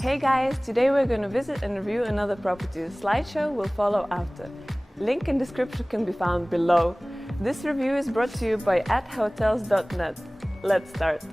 Hey guys, today we're going to visit and review another property. The slideshow will follow after. Link in description can be found below. This review is brought to you by @hotels.net. Let's start.